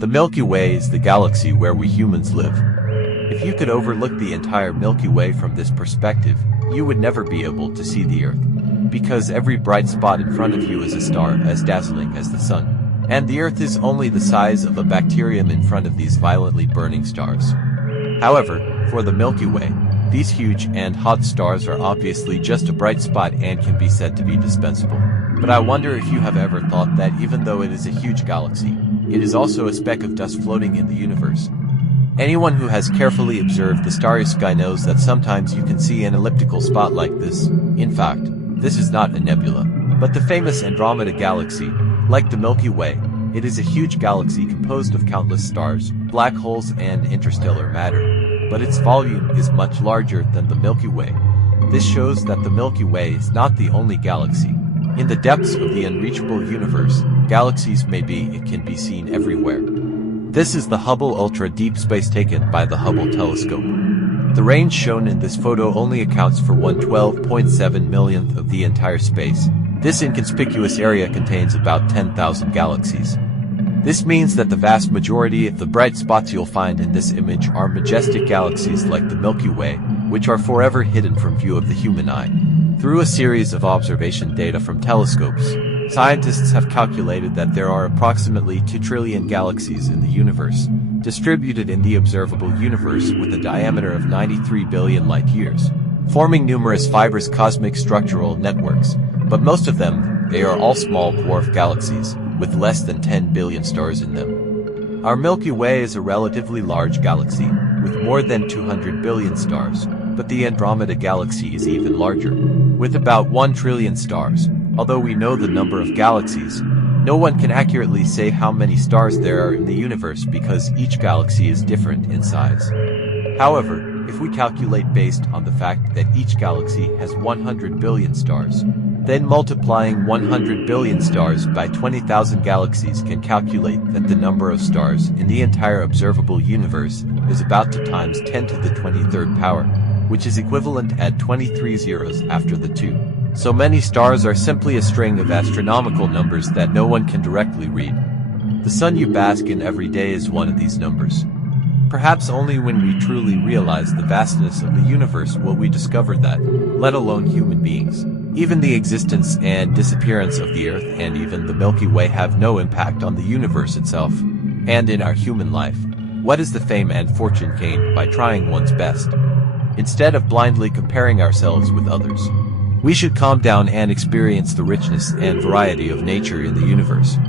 The Milky Way is the galaxy where we humans live. If you could overlook the entire Milky Way from this perspective, you would never be able to see the Earth, because every bright spot in front of you is a star as dazzling as the sun. And the Earth is only the size of a bacterium in front of these violently burning stars. However, for the Milky Way, these huge and hot stars are obviously just a bright spot and can be said to be dispensable. But I wonder if you have ever thought that even though it is a huge galaxy, it is also a speck of dust floating in the universe. Anyone who has carefully observed the starry sky knows that sometimes you can see an elliptical spot like this. In fact, this is not a nebula, but the famous Andromeda galaxy. Like the Milky Way, it is a huge galaxy composed of countless stars, black holes and interstellar matter. But its volume is much larger than the Milky Way. This shows that the Milky Way is not the only galaxy. In the depths of the unreachable universe, galaxies may be, it can be seen everywhere. This is the Hubble Ultra Deep Space taken by the Hubble telescope. The range shown in this photo only accounts for 1/12.7 millionth of the entire space. This inconspicuous area contains about 10,000 galaxies. This means that the vast majority of the bright spots you'll find in this image are majestic galaxies like the Milky Way, which are forever hidden from view of the human eye. Through a series of observation data from telescopes, scientists have calculated that there are approximately 2 trillion galaxies in the universe, distributed in the observable universe with a diameter of 93 billion light-years, forming numerous fibrous cosmic structural networks, but most of them, they are all small dwarf galaxies, with less than 10 billion stars in them. Our Milky Way is a relatively large galaxy, with more than 200 billion stars, but the Andromeda galaxy is even larger, with about 1 trillion stars. Although we know the number of galaxies, no one can accurately say how many stars there are in the universe because each galaxy is different in size. However, if we calculate based on the fact that each galaxy has 100 billion stars, then multiplying 100 billion stars by 20,000 galaxies can calculate that the number of stars in the entire observable universe is about 2 times 10 to the 23rd power, which is equivalent at 23 zeros after the 2. So many stars are simply a string of astronomical numbers that no one can directly read. The sun you bask in every day is one of these numbers. Perhaps only when we truly realize the vastness of the universe will we discover that, let alone human beings, even the existence and disappearance of the Earth and even the Milky Way have no impact on the universe itself. And in our human life, what is the fame and fortune gained by trying one's best, instead of blindly comparing ourselves with others? We should calm down and experience the richness and variety of nature in the universe.